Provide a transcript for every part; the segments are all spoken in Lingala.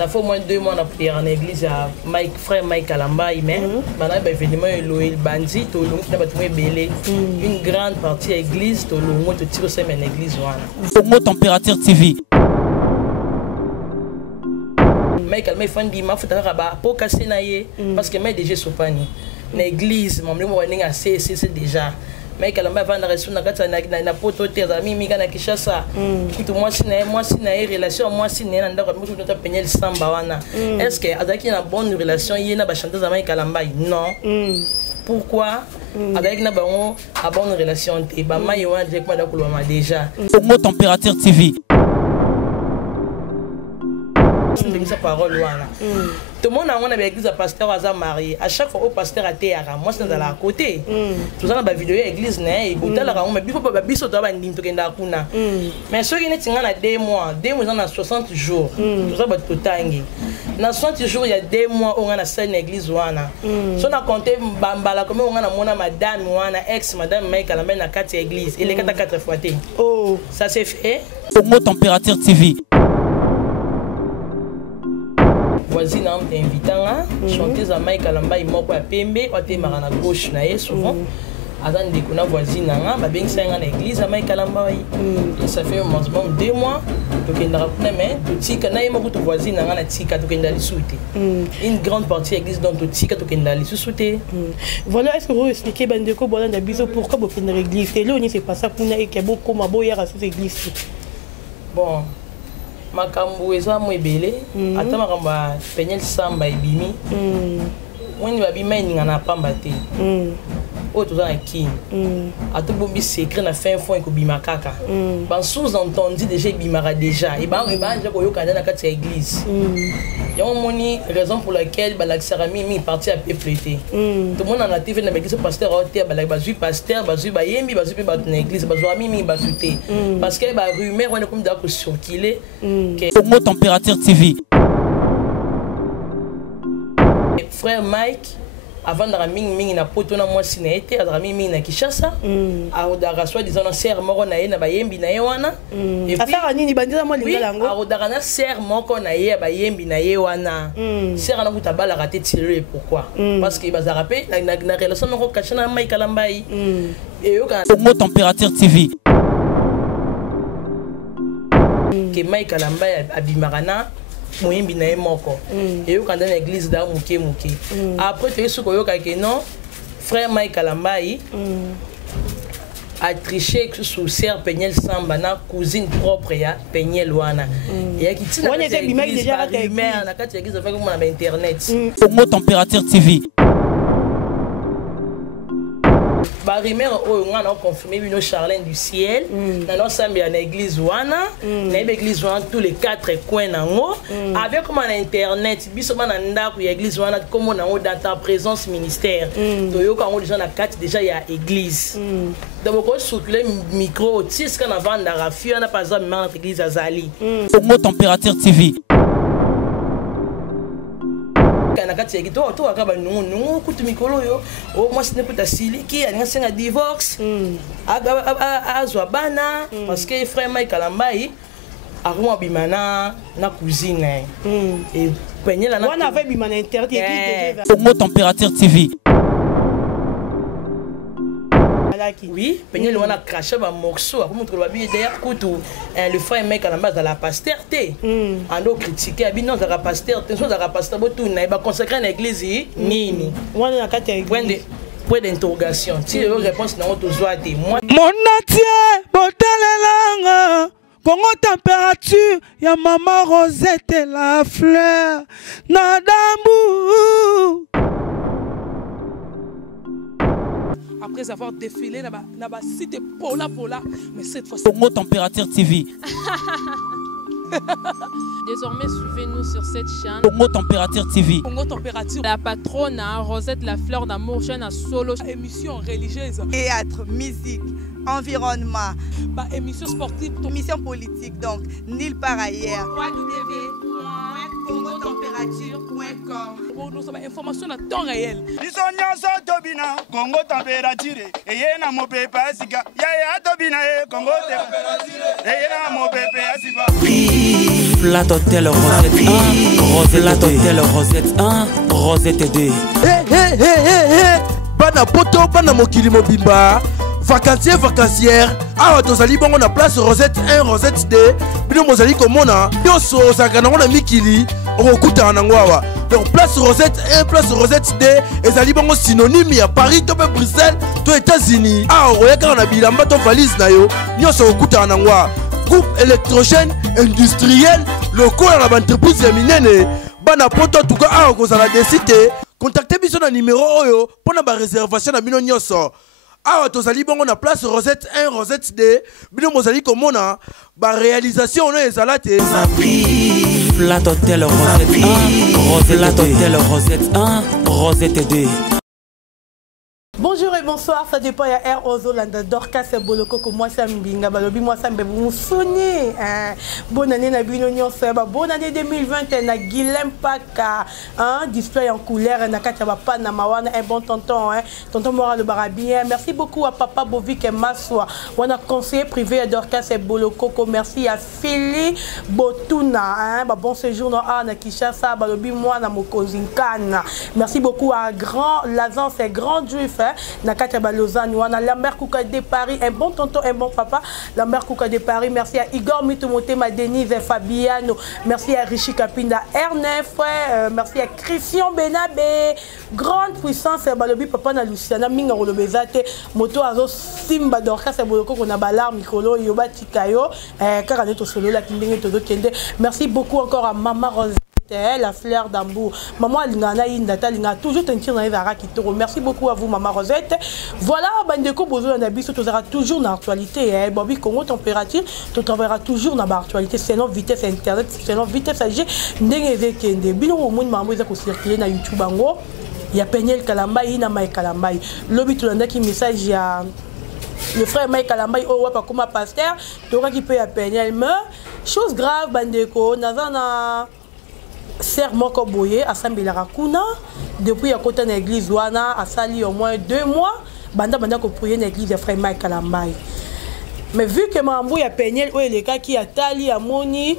Ça fait au moins 2 mois qu'on a en église à Mike, frère Mike Kalamba, mais maintenant il y a événement le bandit, une grande partie de l'église, tout le monde tire aussi une église. Congo Température TV. Mike Kalamba il fait une bima, il faut pour casser naïe parce que moi déjà sopani. L'église, mon nom est assez déjà. Mais Kalamba va na reçu na kata na poto terre mi mika na Kishasa kitu moi si na relation moi si na ndako mutu to penyel samba wana est-ce que azaki na bonne relation yena ba chanteuse Mike Kalamba non pourquoi avec na bango a bonne relation te ba mai wana directement da kuloma déjà Congo Température TV. c'est sa parole wana tout le monde a une église à pasteur à marié à chaque fois au pasteur a terre moi c'est dans la côté tout ça dans la vidéo église né et botal la mais bifo pas biso to ba ndim to kenda kuna mais ceux qui ne tinga na 2 mois on a 60 jours tout ça ba to tangi na 60 jours il y a 2 mois on a na scène église wana so na compter bambala comme on a na mona madame wana ex madame Mike Kalamba na 4 église et les 4 fois té oh ça c'est fait Congo Température TV. voisine am invitant chanteuse Mike Kalamba imoko ya pembe ote marana gauche na ye souvent azan de kuna voisine nga ba beng senga na église Mike Kalamba et ça fait maximum 2 mois to kenda kuna mais to tika na ye moko to voisine nga na tika to kenda li souté une grande partie église donc to tika to kenda li souté voilà est-ce que vous expliquez bandeko bona na biso pourquoi vous kenda l'église et là on c'est pas ça kuna et que beaucoup mabo ya cette église bon makambo eza mo ebele ata makambo penyel samba ebimi woni babima eninga na pamba te oyo toza na kini ata bombi secret na fin fond ekobima kaka ban sous-entendu déjà ebimaka déjà ebanja koyoka nde na kati ya église yango moni raison pour laquelle balakisaka mingi parti ya peuple te tomona na tv na baéglise pasteur aote balaki bazwi pasteur bazwi bayembi bazwi mpe bato na église bazwaka mingi bato te parce que barumeur wana ekomi daka kocircule Congo Température TV. Frère Mike avant de mingi na poto na moi si na été azara mingi na Kishasa aodara soit disant na serre moko na ye na bayembi na ye wana et puis affaire nini bandira moi lingala ngo aodara na serre moko na ye bayembi na ye wana serre na kuta bala raté tiré pourquoi parce que bazara pe na relation moko kachana Mike Kalamba et yoka Congo Température TV. que Mike Kalamba abimarana moyembi na ye moko et yoka dans l'église da muke après tu es sous yoka que non frère Mike Kalamba a triché sous serre penyel samba na cousine propre ya penyel wana et qui tina on était bimai déjà la mère na kati église avec moi na internet Congo Température TV. Barimère on a confirmé une Charlène du ciel dans notre église wana na église wana tous les 4 coins nango avec comme na internet biso na ndako ya église wana comme on a dans ta présence ministère to yoka on déjà na 4 déjà ya église donc on circuler micro tis kana vanda rafi na pas exemple dans église azali Congo Température TV. na kati ya kito to akaba nungu kutu mikolo yo o moi sine kuta siliki aninga senga divorce azwa bana parce que frère Mike Kalamba akuma bimana na cousine et penyela na on avait bimana interdit Congo Température TV. oui penyela wana craché ba morceau comme tu babi d'ailleurs kutu le frère Mike Kalamba dans la pasteur té ando critiquer abino dans la pasteur té so dans la pasteur botu na ba consacrer na église nini on na kati ya point d'interrogation si la réponse na auto zoate moi Mon atier botalelanga Congo Température ya maman Rosette la fleur na dambu. Après avoir défilé dans la cité Pola, mais cette fois-ci. Congo Température TV. Désormais, suivez-nous sur cette chaîne. Congo Température TV. Congo Température. La patronne Rosette la fleur d'amour, chaîne à solo. Émission religieuse. Théâtre, musique, environnement. Bah, émission sportive. Émission politique, donc nulle part ailleurs. www.congotempérature.com. Pour nous avoir information à temps réel. Congo Température. Et y a mon pépé Asika. Ya Tobina, Congo Température. Et y a mon pépé Asika. Flat Hotel Rosette 1, Rosette Hotel Rosette 1, Rosette 2. Bana poto, bana mokili mobimba. Vacancier, vacancière. Ah, tozali bongo na place Rosette 1, Rosette 2. Bino mozali komona. Yoso sakana ngona mikili. Okuta na ngwawa. Donc place Rosette 1, place Rosette 2. Ezali bongo synonyme ya Paris, to Bruxelles, to États-Unis. Ah, oyeka na bilamba to valise na yo. Nyoso okuta na ngwa. Groupe électrogène industriel locaux à l'entreprise ya minene. Bana poto tuka ah kozala desite. Contactez biso na numéro oyo pour na ba réservation na bino nyoso. Ah tozali bongo na place Rosette 1, Rosette 2. Bino mozali komona ba réalisation on ezalate. Flat Hotel Rosette 1, Flat Hotel Rosette 1, Rosette 2. Bonjour et bonsoir, ça dépend ya Air Ozolanda Dorcas Boloko ko moi ça mbinga balobi moi ça mbebe musuni. Bonne année na bino nyonso ba bonne année 2020 na Guilhem Paka, display en couleur na kati ba pa na mawana un bon tonton tonton Mora le barabien. Merci beaucoup à papa Bovik et Maswa. On a conseiller privé à Dorcas Boloko ko merci à Philly Botuna ba bon séjour na Kinshasa balobi moi na Mokozinkana. Merci beaucoup à Grand Lazan c'est Grand Juif Nakata Balozani, on a Lambert Kouka de Paris, un bon tonton, un bon papa. Lambert Kouka de Paris, merci à Igor Mitomote, ma Denise Fabiano, merci à Richie Kapinda R9, merci à Christian Benabe, grande puissance, Balobi Papa na Luciana, Minga Rolobezate, Moto Azo Simba Dorcas, Boloko, on a Balar, Mikolo, Yoba Tikayo, Karaneto Solo, la Kindenge Todo Kende. Merci beaucoup encore à Maman Rose. La fleur d'Ambour. Maman Lingana Indata Linga toujours tenir dans les Arakitoro. Merci beaucoup à vous, Maman Rosette. Voilà, Bandeko Bozo Nabiso, tu seras toujours dans l'actualité. Bobby Congo température, tu travailleras toujours dans l'actualité. Selon vitesse internet, selon vitesse AG, Ndenge Kende. Bino au monde, Maman Isa circuler na YouTube Ango. Il y a Penyel Kalambai, na Mai Kalambai. Lobby Tulanda qui message ya. Le frère Mike Kalambai, oh, ouais, pas comme un pasteur, tu auras qui peut y appeler. Mais, chose grave, Bandeko, Nazana. Serre Moko Boye, à Sambilarakuna, depuis à côté de l'église Wana, à Sali au moins 2 mois, Banda ko prier l'église de frère Mike Kalambai. Mais vu que Mambo y a peigné, les cas qui a tali, a moni,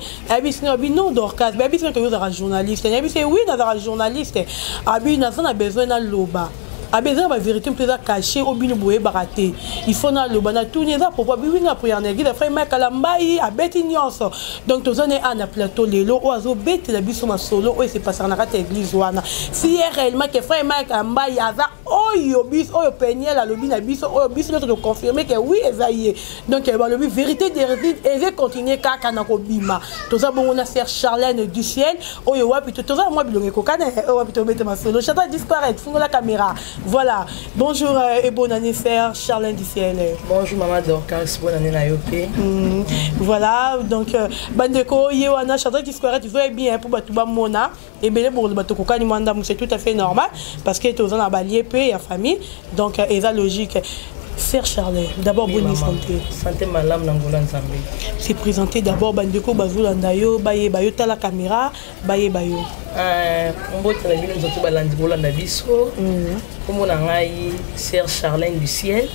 non Dorcas, mais abis que vous êtes journaliste, abis oui, nous sommes journaliste, abis nous avons besoin de l'oba. A besoin de vérité peut être cachée au bino boé baraté. Il faut na le bana tout neza pour pas biwinga pour y néglige frère Mike Kalambai a beti nyonso. Donc to zone a na plateau lelo oazo beti la biso ma solo o c'est passé na rate église wana. Si réellement que frère Mike Kalambai aza oyo bis oyo peigné la lobi na biso oyo bis de confirmer que oui ezaïe. Donc le vérité des résides et continuer kaka na ko bima. To za bon on a ser Charlène du ciel oyo wapi to za moi bilonge kokana o wapi to beti ma solo. Chata disparaître fungo la caméra. Voilà, bonjour et bonne année frère Charlène du ciel. Bonjour maman Dorcas, bonne année na yope. Voilà, donc Bandeko, Yewana, Chata qui se tu veux bien pour Batouba Mona, et bien pour le Batouka ni Manda, c'est tout à fait normal, parce que tu es en balié, peu, il y a famille, donc c'est logique. Sœur Charlène, d'abord bonne santé. Santé malam Nangolan Zambé. C'est présenté d'abord Bandeko Bazulandayo, Baye Bayo, ta la caméra, Baye Bayo. On va te la ville, nous avons balandi Bolanda Biso. Comme on a eu Sœur Charlène du ciel.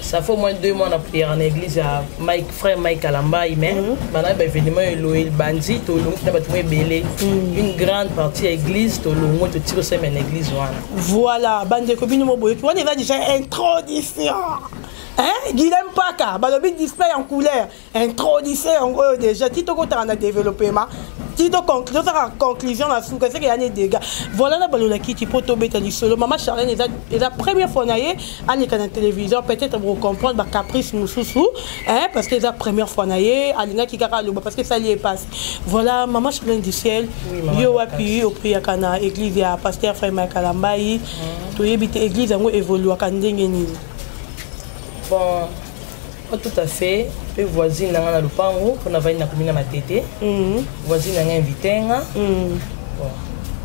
Ça fait au moins 2 mois prière en église à frère Mike Kalambai. Mais maintenant, évidemment, il bandit, une grande partie de l'église, tu tires ça une église. Voilà, Bandeko Bino Boyo, tu vois déjà introduction. Hein? Guilhem Paka, balobi display en couleur, introduction en gros déjà, tito ko tana développement, tito conclusion la sous que c'est qu'il y a des dégâts. Voilà la balola qui tipo to beta solo. Maman Charlène est la première fois naïe à l'écran télévision, peut-être pour comprendre ba caprice mususu, hein, parce que c'est la première fois naïe à l'ina qui kaka lo parce que ça lié passe. Voilà maman Charlène du ciel, yo api au prix à kana église ya pasteur frère Mike Kalambai, to yebite église ngo évolue ka ndenge ni. Bon, tout à fait. Les voisines dans le pango, on a vu na commune ma tété. Voisine a invité bon.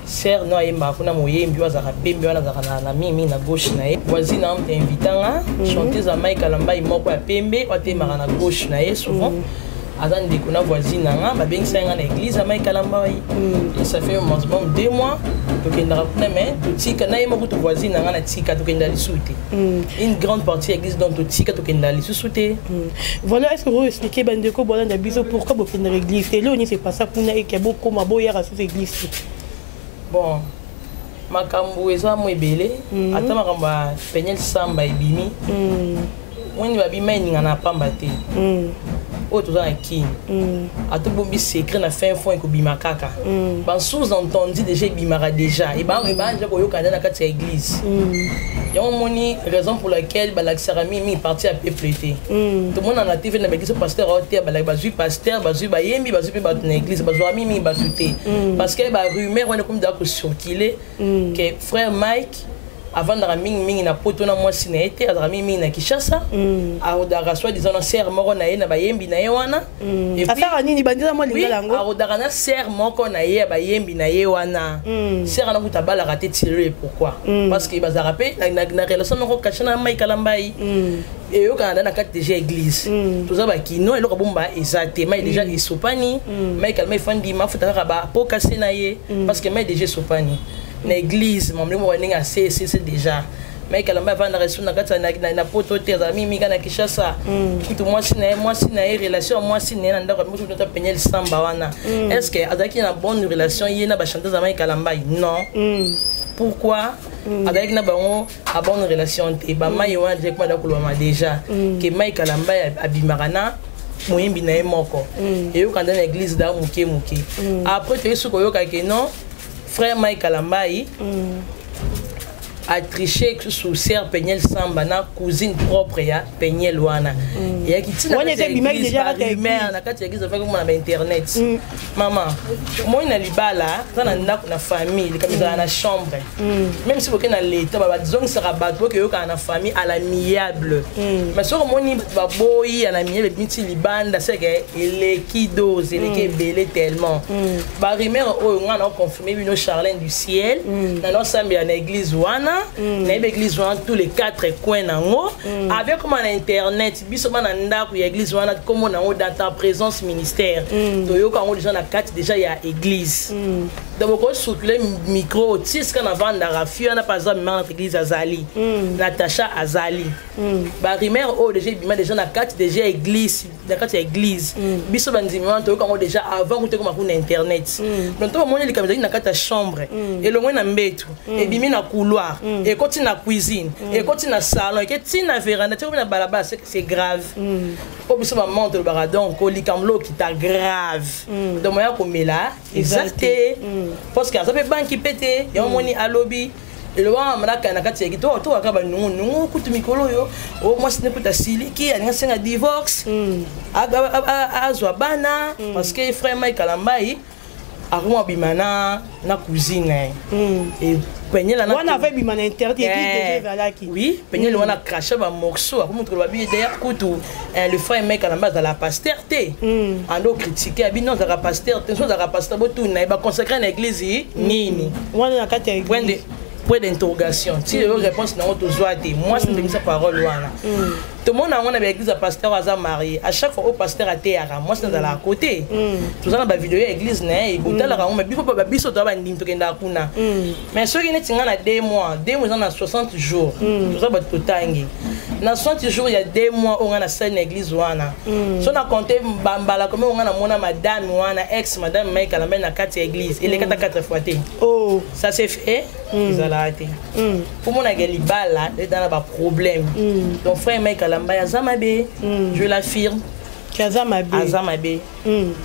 Sœur no ayemba kuna moyembi wa zaka pembe wana zaka na mimi na gauche na ye. Voisine a invité chanteuse à Mike Kalambai moko ya pembe wa te na gauche na ye souvent. Attends de voisine na ba bengisa na église à Mike Kalambai. Et ça fait au moins 2 mois tokendaka kuna mais totika na ye moko to voisine nanga na tika tokenda lisusu te une grande partie ya église donc totika tokenda lisusu te. Voilà, est-ce que vous expliquez bandeko bolanda biso pourquoi bokenda l'église te loni c'est pas ça kuna eke bokoma boyaka sur église? Bon makambo eza mo ebele ata makambo ya penyel samba ebimi wani babima eninga na pamba te oyo toza na kini ata bombi secret na fin fond ekobima kaka basous-entendu déjà ebimaka déjà ebanga déjà koyokana na kati ya église yango moni raison pour laquelle balakisaka mingi parti ya peuple te tomona na tv na baéglise pasteur aote balaki bazwi pasteur bazwi bayembi bazwi mpe bato na église bazwaka mingi bato te parce que barumeur wana ekomi daka kocircule que frère Mike avandaka mingi na poto na mwasi na ye te azalaka mingi na Kinshasa aodaka soit disant na sere moko na ye na bayembi na ye wana asaka nini bandisa mwa lingala yango aodaka na sere moko na ye ya bayembi na ye wana sere ana kuta balaka te tiré pourquoi parce que bazalaka mpe na relation moko kacha na Mike Kalambai eyokana na kati déjà église toza bakino eloko bomba eza te mai déjà esopani Mike Kalambai efandi mafuta kaka bapokase na ye parce que mai déjà esopani na église mamle mo waninga c'est déjà mais Kalambai vanda resu na kata na poto te za mimi kana Kinshasa kutu mwasi na relation mwasi na ndako moko to penyel samba wana est-ce que azaki na bonne relation ye na ba chanteuse za Mike Kalambai non pourquoi avec na bango a bonne relation te ba mai wana je kwa dakuloma déjà que Mike Kalambai abimarana moyembi na ye moko et yo kanda na église da muke après tu es ko yo ka ke non frère Mike Kalambai a triché sous serre Penyel Samba na cousine propre ya Penyel wana ya kitina mère na kati ya église avec moi na internet maman moi na libala na ndako na famille comme ça na chambre même si boké na l'état ba disons ça rabat boké yo na famille à l'amiable mais sur moi ni ba boyi à l'amiable biti libanda c'est que il est qui dose il est belé tellement ba rumeur o on a confirmé une Charlène du ciel na no sambi na église wana na église wana tous les quatre coins nango avec comme internet biso bana ndako ya église wana comme nango dans ta présence ministère to yo kango déjà na quatre déjà ya église donc ko souffler micro tis kana vanda rafia na par exemple dans église Azali Natacha Azali ba rumeur o déjà na quatre déjà église na quatre église biso bandimi wana to yo kango déjà avant ko te comme na internet donc to moni li kameza na quatre chambre et le na mbetu et bimi na couloir et quand na cuisine et quand na salon et que na véranda tu na balaba c'est grave au biso ba monte le baradon ko likamlo qui ta grave donc moya ko mela exacté parce que ça peut banki pété et on moni alobi et le wa manaka na kati ya to akaba nungu kutu mikolo yo o moi c'est ne siliki aninga senga divorce azwa bana parce que frère Mike Kalambai armo bimana na cousine et Penyel na on avait bimana interdit et puis oui Penyel on a craché ba morceau comme montre ba bi derrière kutu le frère Mike Kalambai dans la pasteur té ando critiquer abi non za pasteur té so za pasteur botu na ba consacrer na église nini on na kati église point d'interrogation si le réponse na auto zoate moi c'est une parole wana tout le monde a une église pasteur à marié à chaque fois au pasteur a théâtre moi c'est dans la côté tout ça dans la vidéo église na et côté la mais biko ba biso to ba ndim to kenda kuna mais ceux qui n'étant na 2 mois on a 60 jours tout ça ba totangi na 60 jours il y a 2 mois on a na scène église wana so na compter bambala comme on a mona madame wana ex madame Mike Kalambai na 4 église il est 4 fois té oh ça c'est fait ils ont arrêté pour mon agali bala dans la problème donc frère Mike Kalambai azamabe je l'affirme Azamabe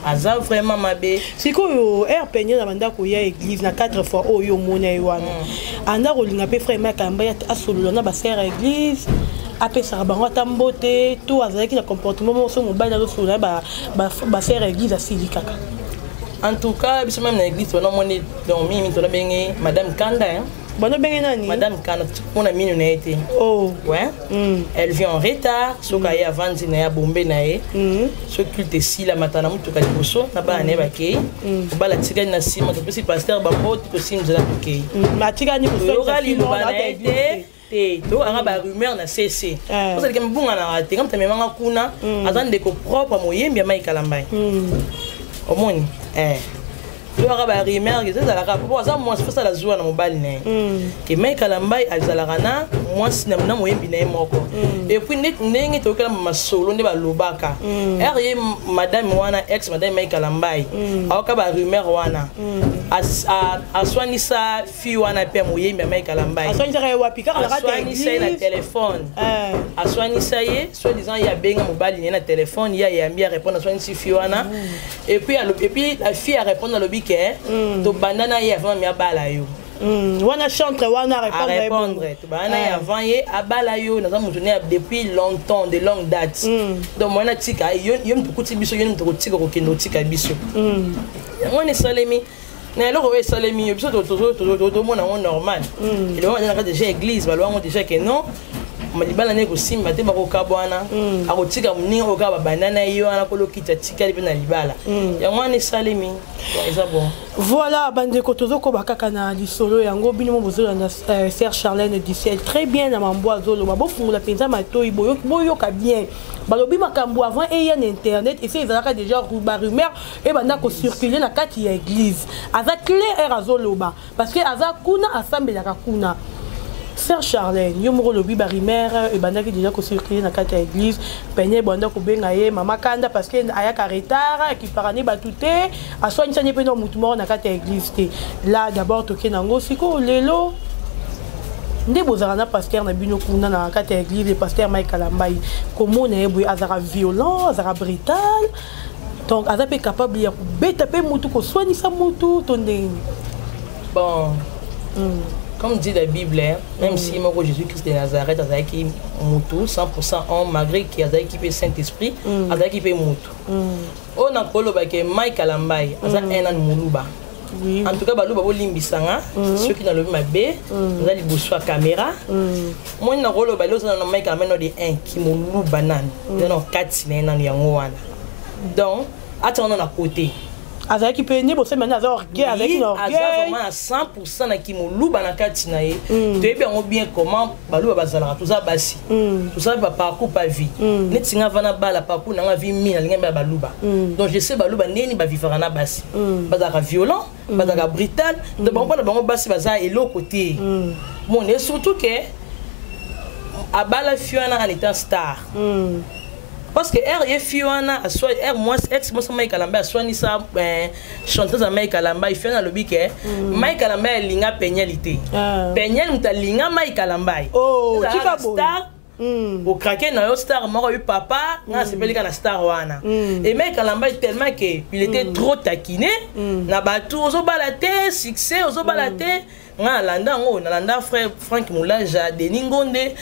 Azam vraiment mabe siko yo Penyel na banda ko ya église na 4 fois oyo mona wana anda ko linga pe frère Mike Kalambai asolo na ba sœur église apesaka bango tambote tout azalaki na comportement mo so mobile na so na ba sœur église asili kaka en tout cas biso même na église on a moni donc mimi to la bengi madame Kanda Bono bengi nani madame Kanda on a minu na été oh ouais elle vient en retard so ka ya vandi na ya bombe na ye so culte si la matana mutu ka liboso na ba ne ba ke ba la tika na sima to pesi pasteur ba pot to sim za ke ma tika ni ko gali lo ba na été to anga ba rumeur na CC parce que mbunga na ate comme tamema nga kuna azande ko propre moyembi ya Mike Kalambai omoni il y aura des rumeurs que ça la pour ça moi c'est ça la joie na mobile né que mai kalambai alzalarana moi sinamna moyembi na moko et puis ndenge to kala masolo nde ba lobaka er madame wana ex madame mai kalambai aoka ba rumeur wana aswanisa fi wana pe moyembi mai kalambai aswanisa ka wapi ka la aswanisa na téléphone aswanisa ye soit disant ya benga mobile na téléphone ya yambi répondre aswanisa fi wana et puis la fille a répondre le biquet to bandana ya avant mi abala yo wana chantre wana répondre to bandana ya avant ye abala yo na zamu tourner depuis longtemps de longue date donc moi na tika yo mtukuti biso yo mtukutika ko kendo tika biso on est salemi na lo ko salemi yo biso to mona on normal et on a déjà église ba lo on déjà que non malibala ne ko simba te ba ko kabwana akotika mninga ko kaba banana yo ana ko lokita tika libe na libala yango ne salemi eza bon voilà bande ko tozoko bakaka na lisolo yango bino bozola na Sœur Charlène du ciel très bien na mambo azolo ba bofungula penza matoi boyo ka bien balobi makambo avant et ya internet et c'est ezalaka déjà rumeur et banda ko circuler na kati ya église aza clair azoloba parce que aza kuna asambelaka kuna Sœur Charlène, yo moko lobi barimère et bandaki déjà ko circuler na kati ya église peine banda ko benga ye mama kanda parce que aya ka retard qui parani batute aswani sanye pe no mutu moko na kati ya église te là d'abord toke nango siko lelo nde bozala na pasteur na bino kuna na kati ya église le pasteur Mike Kalambai comment na yeboy azara violent azara brutal donc aza pe capable ya ko beta pe mutu ko swani sa mutu tonde bon comme dit la Bible, même si moi Jésus-Christ de Nazareth a été moutou 100% homme malgré qu'il a équipé Saint-Esprit, a équipé moutou. On a parlé que Mike Kalambai a un an mouluba. En tout cas, baluba bolimbisanga, ceux qui n'ont le ma bé, vous allez bosser caméra. Moi na rolo balo na Mike Kalambai de 1 qui mouluba nan, de non 4 nan yango wana. Donc, attendons à côté. Azaki qui peut ni bosser maintenant orgueil avec l'orgueil vraiment à 100% na ki moluba na kati na ye to bien bien comment baluba bazala tout ça basi tout ça va parcours pas vie netinga vana bala parcours na vie mi na linga baluba donc je sais baluba neni ba vivre na basi bazaka violent bazaka brutal de bon pas bango basi baza elo côté mon et surtout que abala fiona en étant star parce que R Fiona a soit R moi ex moi Mike Kalambai soit ni ça chanteuse Mike Kalambai fait dans le bique Mike Kalambai linga peñalité peñel muta linga Mike Kalambai oh tu vas star au craquer na yo star moko eu papa na sepeli kana star wana et Mike Kalambai tellement que il était trop taquiné na batu ozo balate succès ozo balate na landa frère Frank Moulanja Denis Ngonde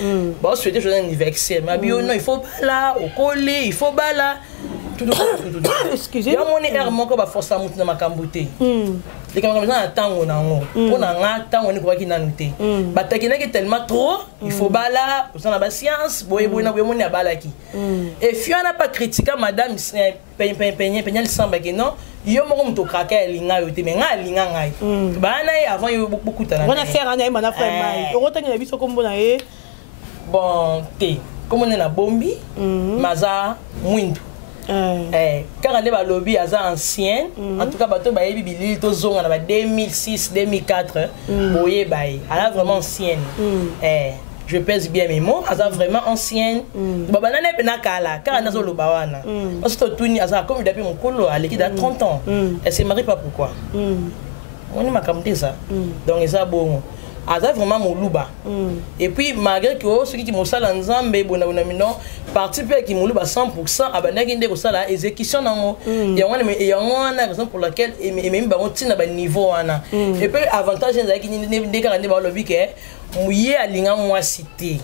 bah souhaiter joyeux anniversaire ma bio non il faut pas là au collet il faut pas là tout excusez moi mon air moko ba force amutu na makambuté les caméras na tango nango pona nga tango ni ko ki nanuté batakina que tellement trop il faut pas là pour ça na ba science boye na boye moni abalaki et Fiona pas critiquer madame peñel samba que non yo moko muto kraka linga yo te menga linga ngai bana avant yo beaucoup tana on a faire ana mana frère mai o tanga biso kombo na ye bon te comme on est na bombi maza mwindu car on lobby aza ancien en tout cas bato ba yebi bilili to zonga na ba 2006 2004 boye baye elle a vraiment ancienne je pèse bien mes mots, elle est vraiment ancienne. Baba nana pena kala, car elle n'a pas le bawana. Parce que tout ni asa comme depuis mon colo, elle est à 30 ans. Elle se marie pas pourquoi. On est ma camté ça. Donc ça bon. Elle a vraiment mon louba. Et puis malgré que ceux qui m'ont salé ensemble, bon non participer qui m'ont louba 100%, abandonner qui ndeko ça la exécution nango. Il y a une raison pour laquelle même ba on tient à niveau wana. Et puis avantage c'est qu'il n'est pas dans le lobby que mouillé à linga moi cité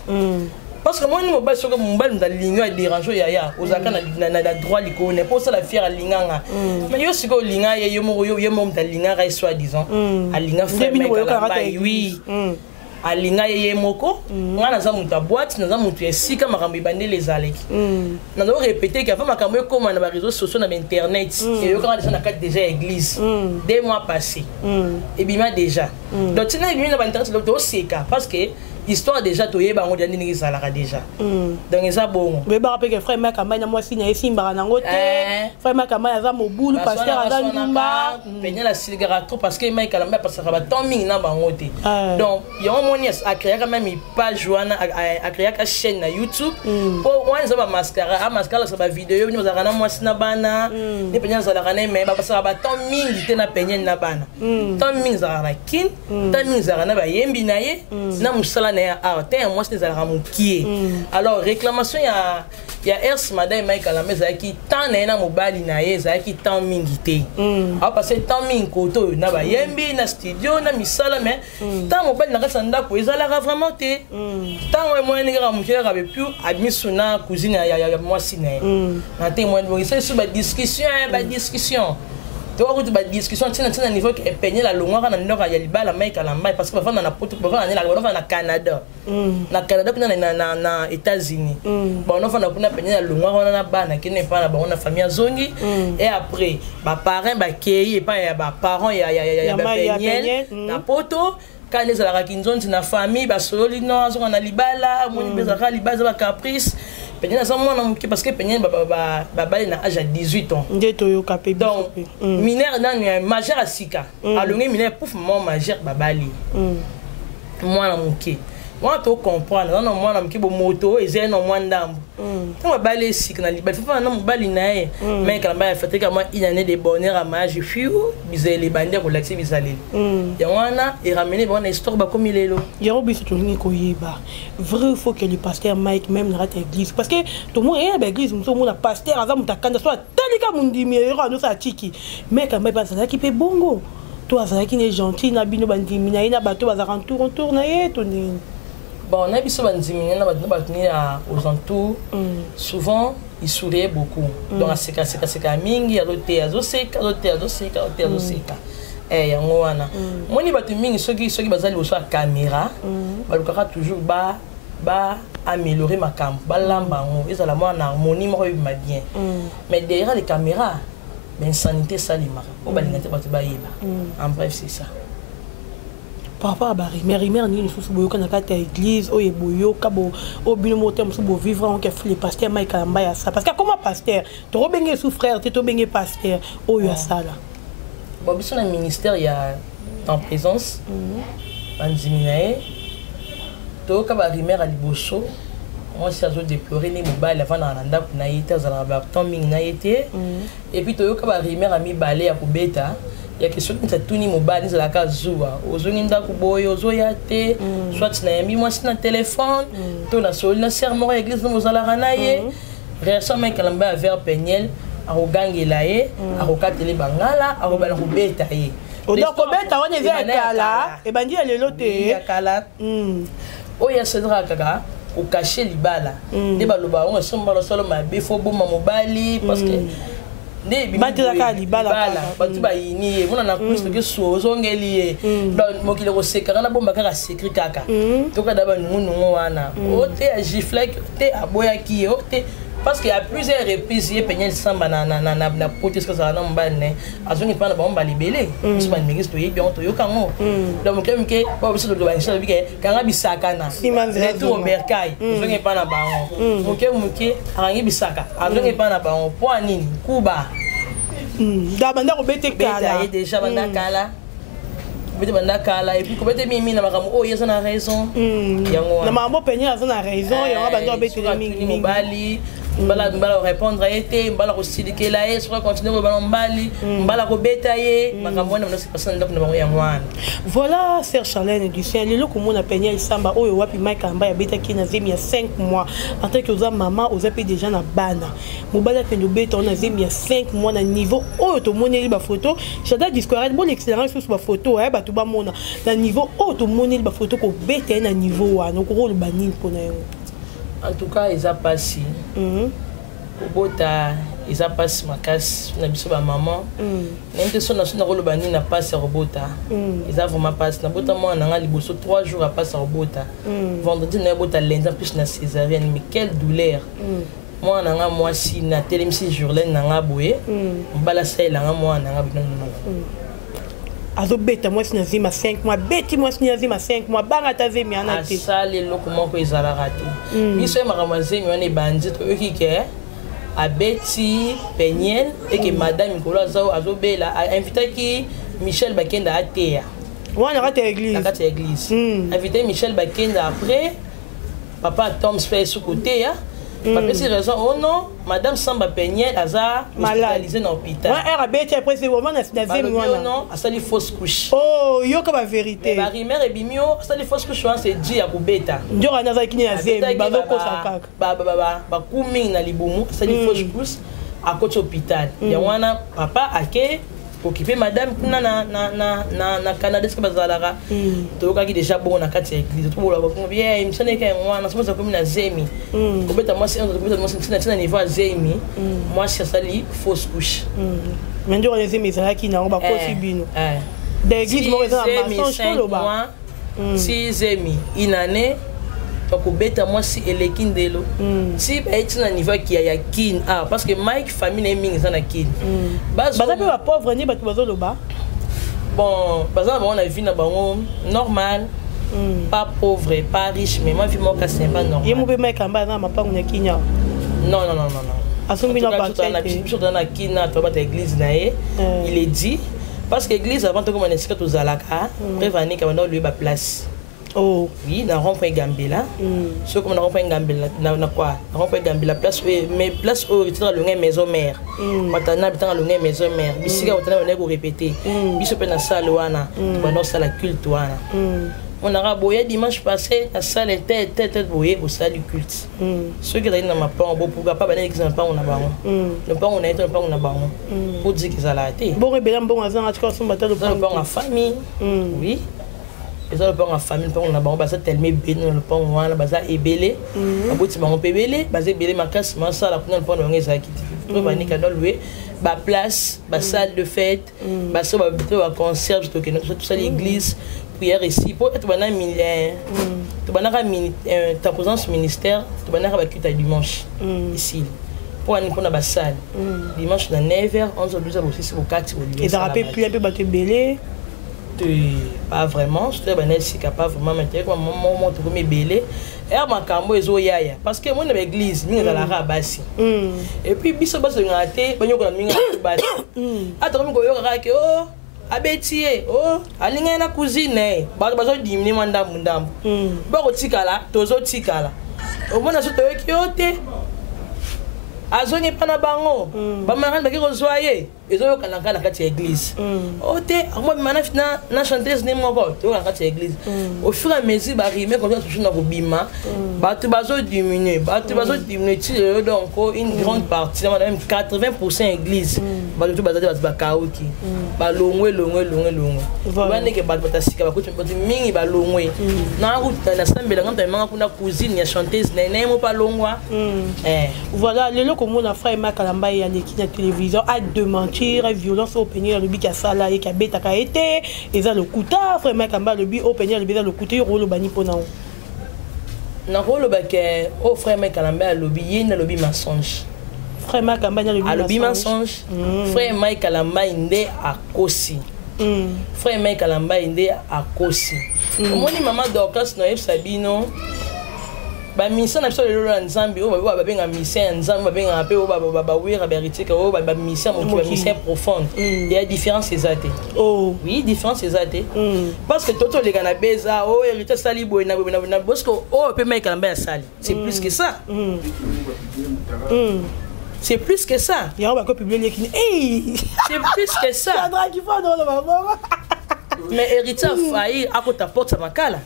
parce que moi ni mobile sur mobile dans linga dérange ya ozaka na droit liko ne pas ça la fière à linga mais yo siko linga yo mo dans linga ra soit disant à linga frère oui à linga ye moko ngana za muta boîte na za mutu esika makambo bande les aleki na do répéter qu'avant makambo comme na ba réseaux sociaux na internet et yo quand na carte déjà église 2 mois passés et bima déjà donc tu na bima na internet lo to seka parce que histoire déjà toyeba ngo dia ndingi salaka déjà donc eza bongo mais ba rappeler que frère Makamba na mwasi na esimba na ngote frère Makamba aza mobulu pasteur aza ndumba penya la siligara trop parce que Mike Kalamba parce que ba toming na bango te donc yo moni a créé quand même une page wana a créé une chaîne na YouTube pour wana za ba mascara a mascara ça ba vidéo ni bazaka na mwasi na bana ni penya za la kana mais ba parce que ba toming te na penya na bana toming za na kin toming za na ba yembi na ye na musala na ya arte moi c'est za la mukie alors réclamation ya ers madame Mike Kalamba za ki tant na mobali na ye za ki tant mingi te a passer tant mingi koto na ba yembi na studio na misala mais tant mobali na kasa ndako ezalaka vraiment te tant moi ni ga mukie ga plus admisuna cousine ya moi sina na te moi bon c'est sur ba discussion tu vois que ba discussion tina niveau que peigner la longueur na ndoko ya libala Mike Kalamba parce que bafana na poto bafana na Canada na Canada kuna na États-Unis bon on fana kuna peigner la longueur na bana qui n'est pas na ba na famille zongi et après ba parents ba kei et pas ya ba parents ya peigner na poto quand les ala kinzonzi na famille ba sololi no azonga na libala moni bezaka libala ba caprice peigner ça moi parce que peigner ba na âge à 18 ans donc mineur na majeur à sika alongi mineur pouf mon majeur babali moi na muke moi to comprendre non moi na muke bo moto ezé no moi ndambo tant babali sika na libala fa na mobali na ye mais quand ba fête comme une année de bonheur à mage fiu bizele bande ko laxi bizaleli ya wana et ramener bon histoire ba comme ilelo yaro biso to ngi ko yeba vrai faut que le pasteur Mike même na rate église parce que tout monde est à église tout monde pasteur aza mutakanda soit talika mundimi yero no sa chiki mais quand même pas ça qui peut bongo toi ça qui est gentil na bino bandimi na ina bato baza retour na ye to ni bon on a biso bandimi na bato ni aux entours souvent ils souriaient beaucoup donc c'est mingi azote azoseka yango wana moni bato mingi soki bazali oso caméra balukaka toujours ba améliorer makambo balamba ngo ezala mwana harmonie moko yeba bien mais derrière les caméras ben sanité salimaka o balingate bato bayeba en bref c'est ça par rapport à Barry, mais ni une chose boyoka na kata église o yeboyoka bo o bino motem so bo vivre en que les pasteurs Mike Kalamba ya ça parce que comment pasteur to robenge sous frère to benge pasteur o ya ça là bon biso na ministère ya en présence banziminae to ka ba rimer à liboso moi si azo déplorer ni mobile avant na ndako na yete za ba toming na yete et puis to ka ba rimer à mi balé ya kubeta ya question que tout ni mobile za la kazuwa ozoni ndako boyo ozoya te soit na yambi moi si na téléphone to na sol na serment à église no za la ranaye réaction Mike Kalamba vers Peniel arogangela ye arokatele bangala arobala kubeta ye donc kubeta on est kala e bandi lelo te ya kala oya cedra kaka au cacher libala de baloba on somba solo mabe fo boma mobali parce que ne batela libala batu ba yini mona na kristo ke sozo ngeli donc mokile ko sekara na bomba kaka secret kaka to ka daba nungu wana o te a gifle te aboya ki o te parce qu'il y a plusieurs reprises il peigné samba na potes que ça na mbane azongi pa na bomba libelé so ba mingis to yebi on to yokango donc ke ba biso to ba nsha bi ke kanga bisaka na retour au bercail azongi pa na bango muke arangi bisaka azongi pa na bango po anini kuba da banda ko bete kala déjà banda kala bete banda kala et puis ko bete mimi na makamu o yesa na raison yango na mambo peigné na raison yango banda ko bete mingi mobali mbala répondre à été mbala ko sidikela ye soit continuer ko mbali mbala ko betaye makambo na se passer ndako na bango ya mwana voilà Sœur Charlène du ciel lelo ko mona peigné isamba oyo wapi Mike Kalamba ya beta ki na zemi ya 5 mois en tant que oza maman oza pe déjà na bana mobala pendo beta na zemi ya 5 mois na niveau oyo to moneli ba photo j'adore discours bon excellence sur ba photo ba to ba mona na niveau oyo to moneli ba photo ko beta na niveau wana ko ko ba nini pona yo. En tout cas, ils ont passé. Ils ont passé ma casse. On a vu ma maman. Même si on a vu le bani n'a pas à robota. Ils ont vraiment passé. Na bota moi on a liboso 3 jours à passer à robota. Vendredi na bota lundi en plus na césarienne. Mais quelle douleur. Moi on a moi si na télémission journée na boye. Mbala ça il a moi on a azobeta mwasi na zima 5 mois beti mwasi na zima 5 mois banga ta zemi ana te asali eloko moko ezalaka te biso ye makambo ya zemi wana ebandi toyoki ke abeti peniel eke madame mikolo azobela ainvitaki Michel Bakenda ateya wana kati ya église nakati ya église invité Michel Bakenda après papa Tom fait sous côté ya papa c'est raison oh non madame Samba Peniel aza hospitalisée dans l'hôpital ouais elle a bêté après c'est vraiment na zemi wana non asali fausse couche oh yo ka ba vérité ba rimère et bimio asali fausse couche wana c'est dit ya kubeta ndio kana za kini ya zemi bazo kosa kaka ba kumi na libumu asali fausse couche à côté hôpital ya wana papa ake occupé madame kuna na Canada ce que bazalaka tokaki déjà bon na kati ya église to bola ko bien msane ka ngwana somo za komi na zemi kobeta mwasi kobeta mwasi na niveau ya zemi mwasi asali fausse couche mais ndio les zemi zaki na ba kosi bino d'église mo za mensonge ko ba si zemi inane bakobeta mwasi eleki ndelo si baeti na niveau ya kin parce que Mike famille mingi eza na kin baza pe ba pauvre ni bato bazoloba bon baza na vie na bango normal pas pauvre pas riche mais ma vie moka c'est pas normal ye mo be Mike amba na mapango na kinya non asombi na ba biso na kina to ba ta église na ye il est dit parce que église avant to comme on est to zalaka prévenir ka na lui ba place. Oh oui, dans rond-point Gambela. Ce comme dans rond-point Gambela, na quoi? Dans rond-point Gambela place mais place où tu as le maison mère. Matana habitant le maison mère. Bisiga otana on est répéter. Biso pe na salle wana, tu na salle culte wana. On a raboyé dimanche passé la salle tête boyé au salle du culte. Ceux qui dans ma part bon pourquoi pas baner qui sont pas on a baron. Le pas on a été pas on a baron. Pour dire que ça l'a été. Bon rebelle bon azan atika son bateau le pas en famille. Oui. Et ça le pont en famille pont na bango basa tellement béni le pont wana basa ebélé aboti bango pebélé basa ebélé makasi masa la kuna le pont ngé zaki to bani ka louer ba place ba salle de fête basa ba concert to tout ça l'église prière ici pour être bana to bana ta présence ministère to bana ba culte dimanche ici pour aller pour la salle dimanche na 9h 11h 12h aussi au 4 au lieu et ça rappelle plus un peu bateau belé pas vraiment je suis si capable vraiment maintenant comme mon tout comme belé et ma cambo ezo yaya parce que moi na l'église minga la rabasi et puis biso baso ngate banyo ko minga basi ata comme ko yo ka ke oh abetie oh alinga na cousine bazo dimini mandambu ndambu ba ko tikala tozo tikala o mona so to yote azongi pana bango bamanga baki kozwaye ezo kalanga na kati ya église ote moi mana na chanteuse ne moko to na kati ya église au fur et à mesure ba rimer comme ça toujours na kobima bato bazo diminuer donc une grande partie même 80% église bato bazate ba kaoki ba longwe bane ke bato batasika ba kuti mingi ba longwe na route na sambela ngamba manga kuna cousine ya chanteuse ne mo pa longwa voilà le comme on a frère Makalamba et Aleki na télévision a démentir violence au peigneur le bika sala et kabeta ka été et ça le kuta frère Makalamba le bi au peigneur le le kuta rolo bani pona na rolo ba ke au frère Makalamba le bi yena le bi mensonge frère Makalamba le bi mensonge frère Makalamba inde akosi frère Makalamba inde akosi omoni maman Dorcas no yeb Sabino ba mission na biso le lolo nzambi o ba benga mission nzambi ba benga pe o ba wira beritika o ba mission mo mission profonde il y a différence exacte oui différence exacte parce que toto les gana beza o hérité sali boy na parce que o peut mettre en bas sali c'est plus que ça c'est plus que ça il y a un publier qui c'est plus que ça mais héritier failli à côté porte sa makala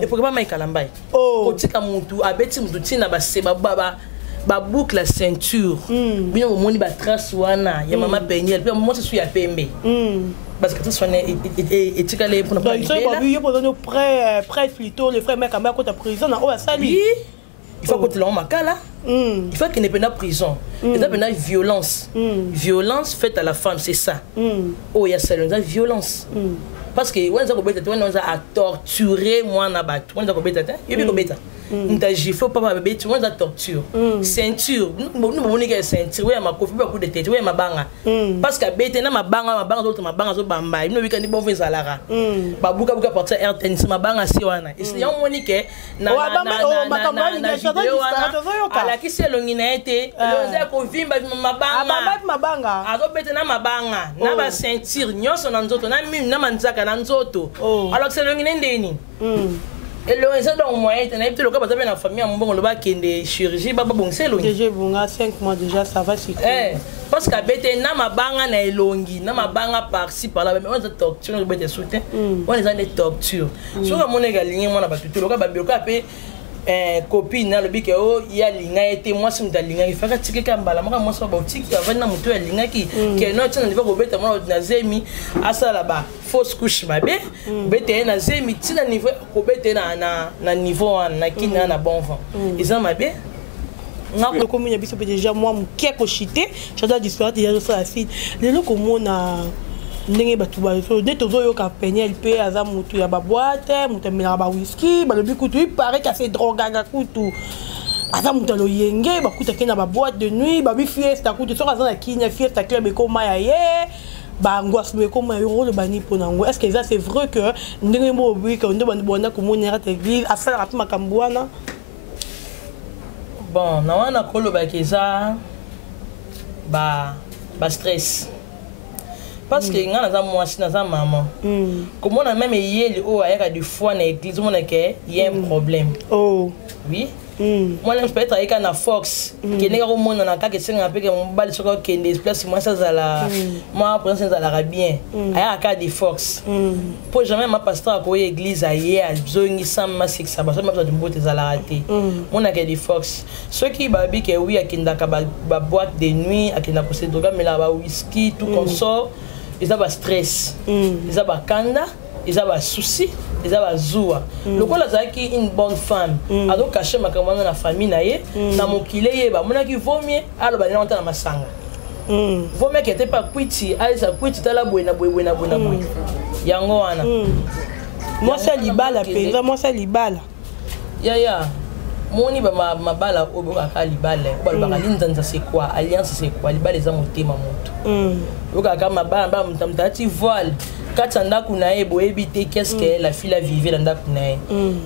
et pour pas Michael Mbai otika muntu abeti muntu tina ba seba ba boucle la ceinture bien au moni ba trace wana ya mama Peniel puis moi je suis à pembe parce que tout soit et tika les pour pas il faut près plutôt le frère Michael Mbai à côté prison na o sali il faut que tu l'as makala il faut qu'il n'ait pas de prison il y a pas violence violence faite à la femme c'est ça oh il y a ça violence parce que on a torturé moi na bato on a kobeta ta yebi kobeta nta gifle papa bébé tu vois la torture ceinture nous boni que ceinture ouais ma kofi beaucoup de tête ouais ma banga parce que bête na ma banga zo bamba nous weekend bon fait salara ba buka porter air tennis ma banga si wana et c'est on moni que na ala kisi longina été loze ko vimba ma banga azo bête na ma banga na ba ceinture nyonso na nzoto na mimi na manzaka na nzoto alors que c'est longina ndeni et le réseau donc moyen tu n'as pas le cas parce que la famille mon bon le bas qui est chirurgie baba bon c'est longi déjà bon 5 mois déjà ça va c'est parce que bête na ma banga na elongi na ma banga par ci par là mais on est torture on bête soutien on est dans des tortures sur mon égaligné moi na ba tout le cas ba bioka pe copine na le bike o ya linga été moi si mutalinga il faka tike kambala moi so ba tiki avant na muto ya linga ki ke no tena niveau ko beta moi na zemi asala ba fausse couche mabe beta na zemi tina niveau ko beta na niveau na kina na bon vent ils ont mabe le commune biso déjà moi muke ko chité j'adore disparaître déjà sur la site le loko mona ndenge batu ba so de tozo yo ka penyel pe aza mutu ya ba boîte mutu mela ba whisky ba lobi kutu il paraît qu'il a fait drogue ga kutu aza mutu lo yenge ba kuta kena ba boîte de nuit ba bi fiesta kutu so aza na kinya fiesta club e ko maya ye ba ngwas me ko maya yo le bani ponango est-ce que ça c'est vrai que ndenge mo bi ka ndo bani bona ko monera te église a faire rapidement kambwana bon na wana kolo ba keza ba stress parce que ngana za mwasi na za maman comme on a même yeli o ayaka du foi na église on a que il y a un problème oui moi je peux être avec na Fox qui n'est pas mon na ka que c'est un peu que mon bal sur que des places moi ça la moi pour ça la bien ayaka de Fox pour jamais ma pasteur à église hier zongi sam ma six ça parce que ma de mbote za la raté on a que des Fox ceux qui babi que oui akinda ka ba boîte de nuit akinda ko se droga mais là ba whisky tout comme ça ils ont stress ils ont kanda ils ont souci ils ont zoua le quoi là c'est une bonne femme ado cacher ma kamana na famille na ye na mokile ye ba mona ki vomie alo ba na na masanga vomie qui était pas kwiti ali sa kwiti tala boina boina yango wana moi c'est libala pe moi c'est libala ya moni ba mabala oboka ka libala ba ba lindanza c'est quoi alliance c'est quoi libala za motema moto oka ka mabala ba mtamtati voile katanda kunae boebite qu'est-ce que la fille a vivre dans da kunae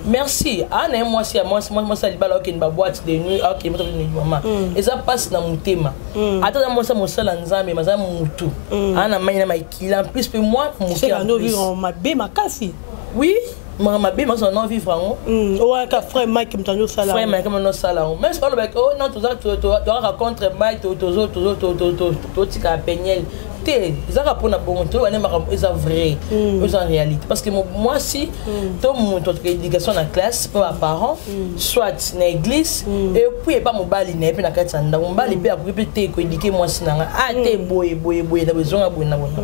merci ana moi si moi ça libala ok ba boîte de nuit ok moto de maman et ça passe dans motema ata moi ça mosala nzambe maza mutu ana maina maikila en plus que moi mon cœur no vivre ma be makasi oui ma be moi ça non vivre en ouais ka frère Mike mtanyo sala frère Mike comme no sala mais je parle avec oh non tout ça tu rencontre Mike tout tika penyel ils ont pour na bon to ane ma ils sont vrai ils sont en réalité parce que moi si tout mon éducation na classe pour mes parents soit na église et puis pas mon bali na pe na katanda mon bali pe akupete ko éduquer moi sinanga ah te boye na besoin boye na bona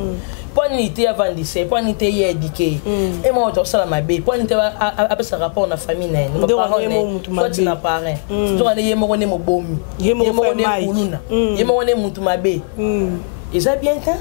pour n'était avant lycée pour n'était y éduqué et moi tout ça la ma bé pour n'était après ça rapport na famille na nos parents toi tu n'as pas rien tu as yé mo ne mo bomi yé mo ne kuluna yé mo ne mutu ma bé et ça bien temps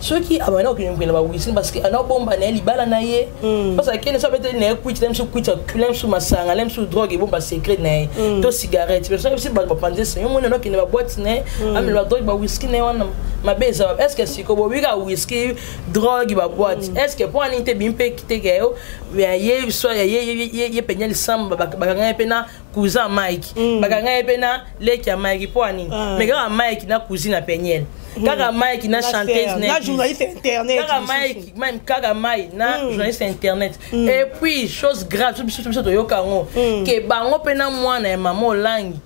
ceux qui abana au Kenya ba wisi parce que ana bomba na libala na ye parce que kene ça peut être na quit lem sur lem sur masanga lem sur drogue bomba secret na to cigarette parce que si ba panze c'est mon na kene ba boîte na am la drogue ba whisky na wana ma beza est-ce que si ko bo wiga whisky drogue ba boîte est-ce que pour anite bimpe kitege yo ye so ye penyel samba ba ngaya pena cousin Mike ba ngaya pena leki ya Mike pour ani mais ga Mike na cousine penyel Kaga Mike na chanteuse na journaliste internet Kaga Mike même Kaga Mike na journaliste internet et puis chose grave tout to yokango ke bango pena mwana maman langi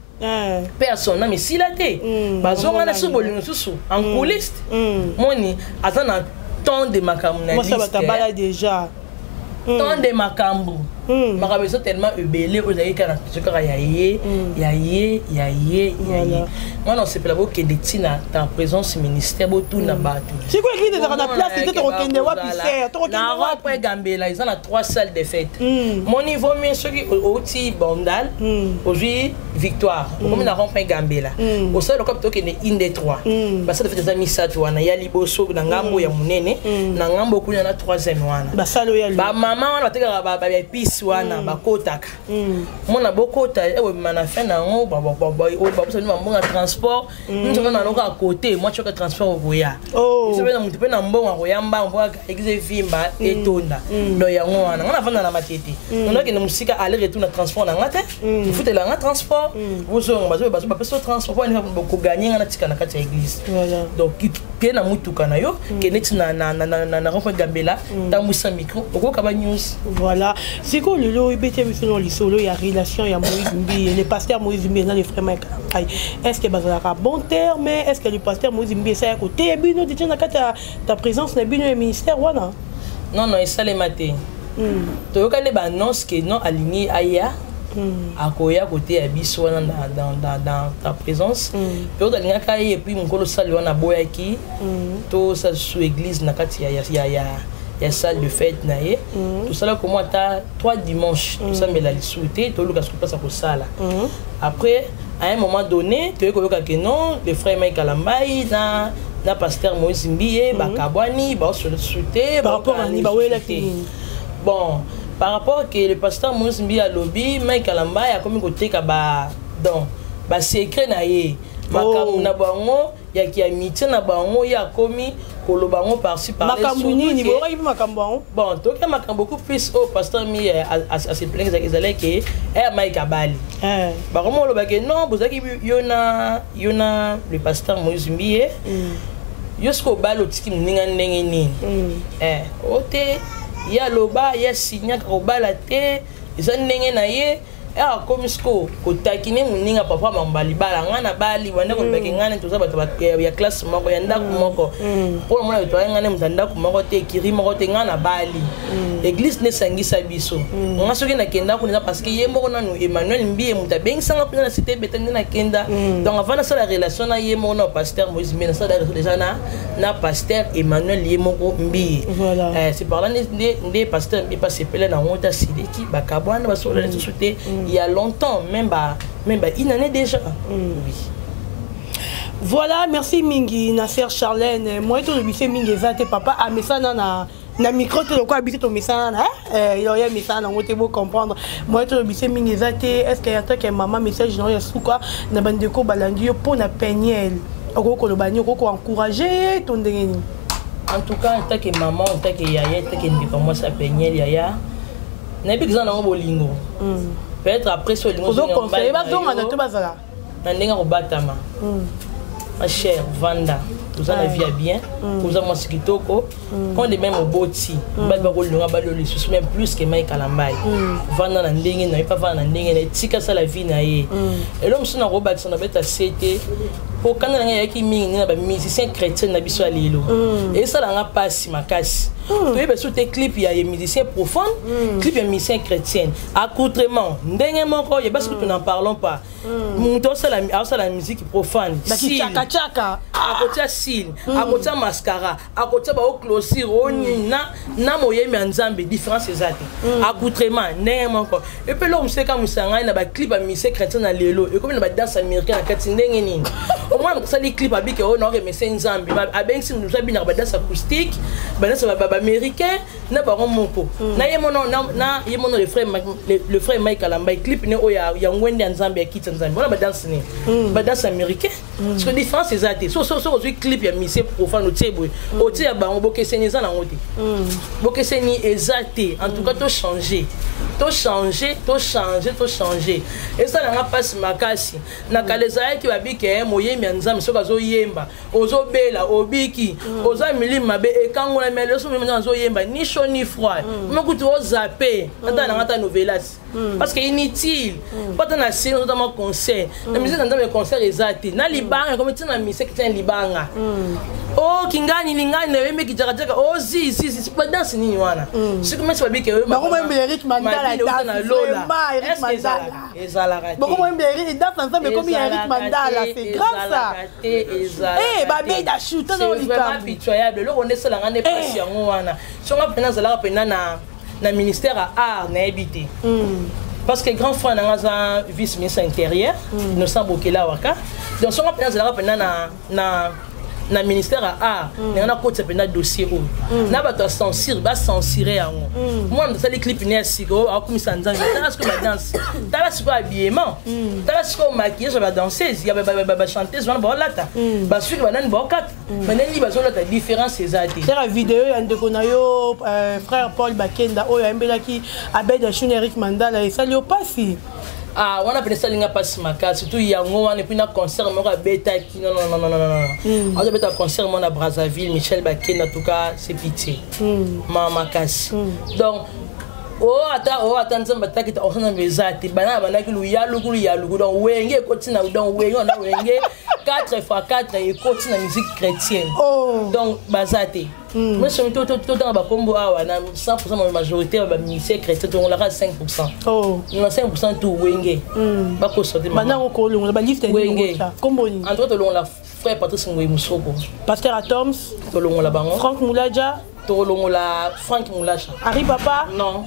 personne mais si la té bazonga na subolingo susu en coulisse moni atana ton de makambo na liste moi ça batabala déjà ton de makambo makambo so tellement ebelé ozali kana tsukara yaye moi non c'est pour la boque de tina ta présence ministère botu na batu c'est quoi qui est dans la place de ton kende wa pisser ton kende wa après Gambela ils ont 3 salles de fête mon niveau mieux ce qui oti Bondal aujourd'hui Victoire comme na rond-point Gambela au sol le capito qui est une des 3 parce que fait des amis ça toi na ya liboso na ngambo ya munene na ngambo kuna na 3e wana ba salo ya ba maman on va te ba pisse église wana bakotaka mona bokota mana fin nango babonga transport nous sommes dans à côté moi tu as transport okoya so bena mutu pe na mbongo akoyamba mbongo église vimba etonda do yango wana ngana vanda na matete on a que musika aller retour na transport na ngate foute la ngata transport vous bazo bapeso transport pour beaucoup gagner ngana tika na kati ya église donc ke na mutuka na yo ke neti na rencontre gambela tambusa micro okoka ba news voilà c'est quoi le lo ibete bisono lisolo ya relation ya Moïse Mbi le pasteur Moïse Mbi na le frère Mike est-ce que bazaka bon terme est-ce que le pasteur Moïse Mbi ça côté bino déjà na kati ta présence na bino ministère wana non et ça les maté to ka ne ba annonce que non aligné aya akoya côté ya biso wana dans ta présence pe oda linga kai et puis mukolo sali wana boyaki to sa sous église na kati ya salle de fête na ye tout ça là comment ta 3 dimanches tout ça mais la souhaité to luka soupa sa ko sala après à un moment donné tu ko que non le frère Mike Kalambai na pasteur Moïse Mbi bakabwani ba souhaité par rapport à ni ba wela bon par rapport que le pasteur Moïse Mbi a lobby Mike Kalambai a comme côté ka ba donc ba secret na ye makamu na bango ya ki amitié na bango ya komi kolobango par-ci par-là makambuni ni bo yibi makambo bon to ke makambo beaucoup plus au pasteur mi à se plaindre qu'ils allaient que Mike Abali ba comment lo ba que non bozaki yona le pasteur Moïse Mbi yosko balo tiki muninga ndenge nini ote ya loba ya signa ko bala te eza ndenge na ye comme sko ko takine muninga papa mambali bala ngana bali wanda ko beke ngane to sabato ya classe moko ya ndako moko pour moi to ngane mutanda ko moko te kiri moko te ngana bali église ne sangisa biso nga soki na kenda ko parce que ye moko nanu Emmanuel Mbi muta bengsanga kuna cité betani na kenda donc avant ça la relation na ye moko na pasteur Moïse Mbi na ça déjà na pasteur Emmanuel ye moko Mbi c'est par là des pasteur Mbi pas sepelé na ngota sidiki bakabwana basola na souté il y a longtemps, même une année déjà. Oui. Voilà, merci Mingi, Nasser Charlène. Moi, je suis Mingi, Zate papa, à Messana na micro, tu as habité ton Messana, il y a un Messana, on peut comprendre. Moi, je suis Mingi, Zate, est-ce qu'il y a un maman message dans le souka, na bandeko balandio pour na peigner, au Kolobani, au encourager ton déni. En tout cas, tant que maman, tant que yaya, tant que ndi comment ça peigner yaya, n'a pas besoin d'un bolingo. Peut-être après ce lingo ma chère Vanda vous en avez bien vous avez mon sikitoko quand de même au boti même plus que Mike Kalambai Vanda na ndenge na pas Vanda ndenge na tika ça la vie na ye et l'homme son robot son bête à c'était pour quand on a qui mingi na ba musicien chrétien na biso alelo et ça la passe makasi tu es sur tes clips il y a des musiciens profanes clips et musiciens chrétiens accoutrement ndenge moko il y a parce que nous n'en parlons pas monto ça la musique profane chaka chaka à côté sil à côté mascara à côté ba au closir oni na moyemi nzambe différence exacte accoutrement ndenge moko et puis l'homme c'est comme ça na ba clip à musicien chrétien na lelo et comme na ba danse américaine na kati ndenge nini au moins ça les clips avec on aurait mais nzambe a ben si nous ça bien ba danse acoustique ba danse américain na baron moko na yemono le frère Mike Kalambai clip ne o ya ngwende nzambe ya kitsa nzambe wala ba danse américain parce que différence c'est ça so clip ya mise profane otebo oti ya bango bokeseni za na ngote bokeseni ezate en tout cas to changer et ça na passe makasi na kaleza ki babike moyemi nzambe soka zo yemba ozo bela obiki oza milima be ekango na melo so zo yemba ni chaud ni froid mokutu o zappé ata na ngata novelas parce que inutile pas dans la série notamment concert la musique dans le concert ezate na libanga comme tina musique tina libanga oh kingani lingani na wembe kijakajaka oh si pas danse ni wana c'est comme ça babike ba ko membe Eric Mandala na Lola Eric Mandala ezalaka ba ko membe Eric danse ensemble comme Eric Mandala c'est grave ça babe da shoot dans c'est vraiment pitoyable le on est seul en pas yango wana so nga pena zala pena na ministère à art na habité parce que grand frère na vice ministre intérieur Innocent Bokela waka donc so nga pena zala pena na na ministère à art on a côté pendant dossier na ba to censure ba censurer yango moi dans les clips né siko a comme ça nzango parce que ma danse ta siko habillement ta siko maquillage ba danseuse ya ba chanteuse on ba lata ba suki ba nan ba kat maintenant li ba zo la différence c'est ça c'est la vidéo ya ndeko na yo frère Paul Bakenda oyo ambelaki abeda Eric Mandala et ça lui passe. Ah, on a pris ça linga passe ma case surtout yango on est puis na concert mo ka beta qui non. On a beta concert mo na Brazzaville Michel Bakenda en tout cas c'est pitié. Ma casse. Donc ata nzamba takita osana mezati bana ki luya lugu donc wenge kotina donc wenge on a wenge 4x4 et kotina musique chrétienne. Donc bazate. Moi je suis tout dans ba combo awa na 100% majorité ba musique chrétienne donc on la 5%. On a 5% tout wenge. Ba ko sortir bana ko longa ba liste wenge. Combo ni. Entre autres la frère Patrice Ngoy Musoko. Pasteur Atoms, to longa la bango. Franck Moulaja. Tolongola Frank Moulacha. Harry Papa? Non.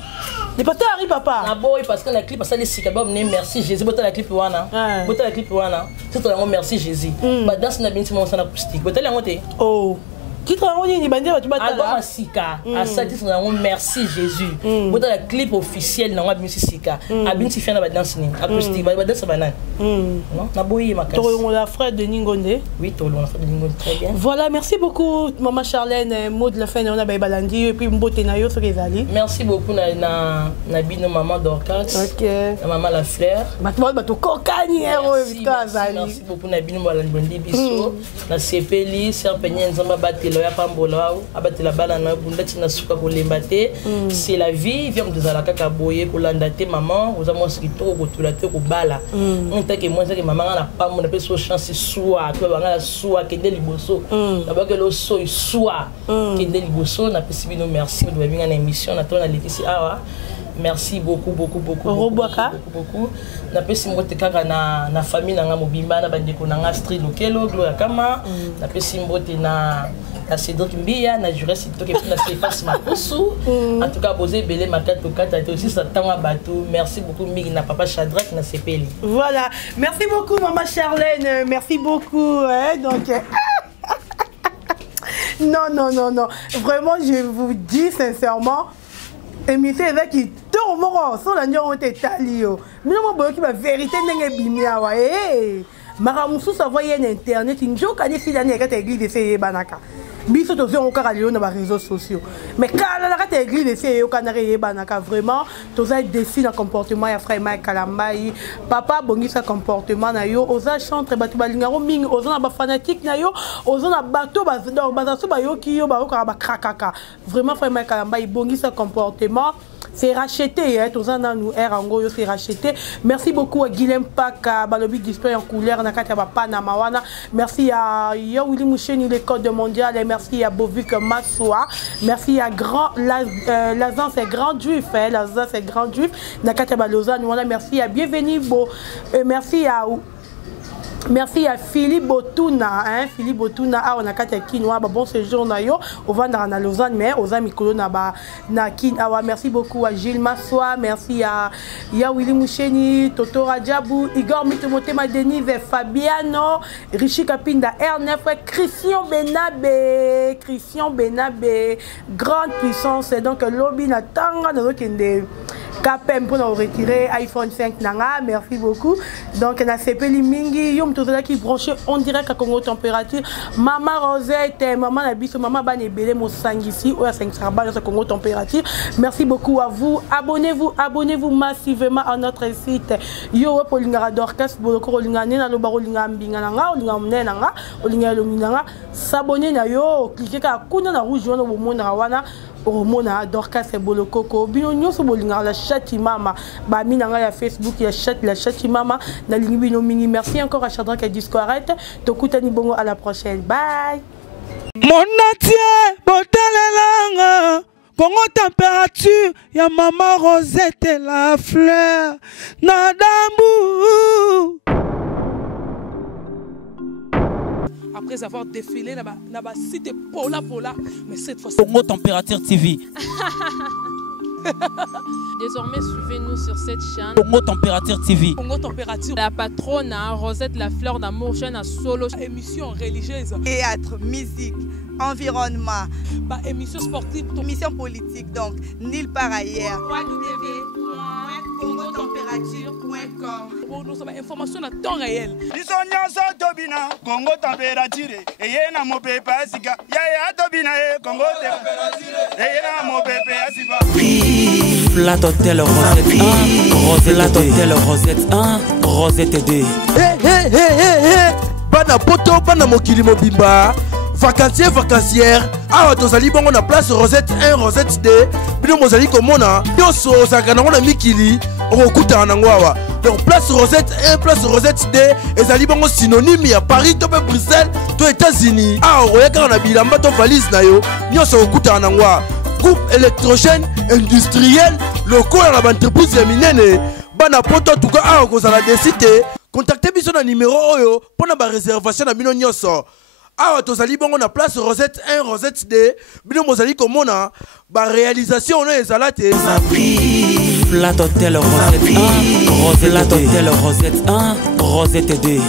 Le pasteur Harry Papa? Ah boy parce que la clip ça les sikabab né merci Jésus bota la clip wana. Bota la clip wana. C'est toi merci Jésus. Ba danse na binti mo sana acoustique. Bota la ngote. Oh. Titre on ni bande tu bata là. Album sika. À ça titre on merci Jésus. Bota la clip officiel na binti sika. A binti fia na ba danse ni acoustique ba danse banane. Non, na boy ma casse. Tolongola frère de Ningonde. Oui, Tolongola frère de Ningonde très bien. Voilà, merci beaucoup maman Charlène, mot de la fin on a ba balandi et puis mbote na yo so kezali. Merci beaucoup na bino maman Dorcas. OK. Na maman la fleur. Bato kokani héros victoire zali. Merci beaucoup na bino balandi biso. Na sepeli serpenye nzamba batelo ya pambola abatela bana na bundati na suka kolemba te. C'est la vie, vient de zalaka ka boye kolanda te maman, oza mo skito ko tula te ko bala. On t'a que moi ça que maman na pas mon appel so chance soit to banga la soit kende liboso. Na ba ke lo so soit kende liboso na pesi bino merci de venir na émission na to na lekisi awa. Merci beaucoup. Na pesi mbote kaka na famille na nga mobimba na bandeko na nga Astrid Lokelo Gloria Kama na pesi mbote na Cédric Mbia na juriste to ke na Stéphane Makosu en tout cas Bosé Belé Makato Kata aussi ça tanga bateau merci beaucoup Migi na papa Shadrach na Sepeli. Voilà, merci beaucoup maman Charlène, merci beaucoup donc non vraiment je vous dis sincèrement émission avec qui tout le monde sur la nuit était talio mais non moi qui ma vérité n'est bimia wa maramusu ça voyait internet njoka ni fila ni kata église de ces banaka biso to zo okaka leo na ba réseaux sociaux mais kala na kata église de ces yo kana re banaka vraiment to za défi na comportement ya frère Mike Kalambai papa bongisa comportement na yo oza chantre batu balingaro mingi oza na ba fanatique na yo oza na bato bazaso ba yo ki yo ba okaka ba krakaka vraiment frère Mike Kalambai bongisa comportement c'est racheté hein tous en nous erango yo c'est racheté merci beaucoup à Guilhem Paka balobi display en couleur na kata ba Panama wana merci à yo Willy Moucheni le code mondial et merci à Bovik Massoa merci à grand Lazan c'est grand juif hein Lazan c'est grand juif na kata ba Lausanne wana merci à bienvenue beau merci à Philippe Botuna Philippe Botuna on a kata kinwa bon séjour na yo on va na Lausanne mais aux amis kolo na kin awa merci beaucoup à Gilles Massoa merci à Willy Moucheni Toto Radjabou Igor Mitomotema Denise Fabiano Richie Kapinda R9 Christian Benabe grande puissance donc lobby na tanga na kende Capem pour nous retirer iPhone 5 nanga merci beaucoup donc na sepeli mingi yom tozala qui branché en direct à Congo température maman Rosette maman na biso maman banebele mo sangisi ou à 5 saraba sur Congo température merci beaucoup à vous abonnez-vous massivement à notre site yo pour lingara Dorcas boloko lingane na lobaro linga mbinga nanga linga mnena nga linga lominanga s'abonner na yo cliquer ka kuna na rouge wana bomona wana Mona Dorcas et Bolokoko bino nyonso bolinga la chati mama ba minanga ya Facebook ya la chati mama na lingi bino mingi merci encore à Chadra qui disco arrête to kutani bongo à la prochaine bye mon natie botalelanga Congo température ya maman Rosette et la fleur nadambu. Après avoir défilé là-bas, cité Pola, mais cette fois-ci. Congo Température TV. Désormais, suivez-nous sur cette chaîne. Congo Température TV. Congo Température. La patronne, Rosette La Fleur d'Amour, chaîne à solo. Émission religieuse. Théâtre, musique, environnement. Bah, émission sportive. Émission politique, donc nulle part ailleurs. www.congotempérature.com. Nous avons information à temps réel. biso nyonso tobina Congo Température eye na mopepe asika yaya tobina e Congo Température eye na mopepe asika. Flat Hotel Rosette 1, Flat Hotel Rosette 1, Rosette 2. Bana poto bana mokili mobimba vacancier vacancière awa tozali bongo na place Rosette 1 Rosette 2 bino mozali komona nyonso ozalaka nango na mikili okokutana nango awa. Donc place Rosette 1 place Rosette 2 ezali bongo synonyme ya Paris to pe Bruxelles to États-Unis. Awa oyaka na bilamba to valise na yo nyonso okokutana nango awa. Groupe électrogène industriel lokola na entreprise ya minene bana poto tuka awa kozala desite. Contactez biso na numéro oyo pona ba réservation na bino nyonso. Awa tozali bongo na place Rosette 1 Rosette 2 bino mozali komona ba réalisation no ezala te. Flat Hotel Rosette 1, Flat Hotel Rosette 1, Rosette 2.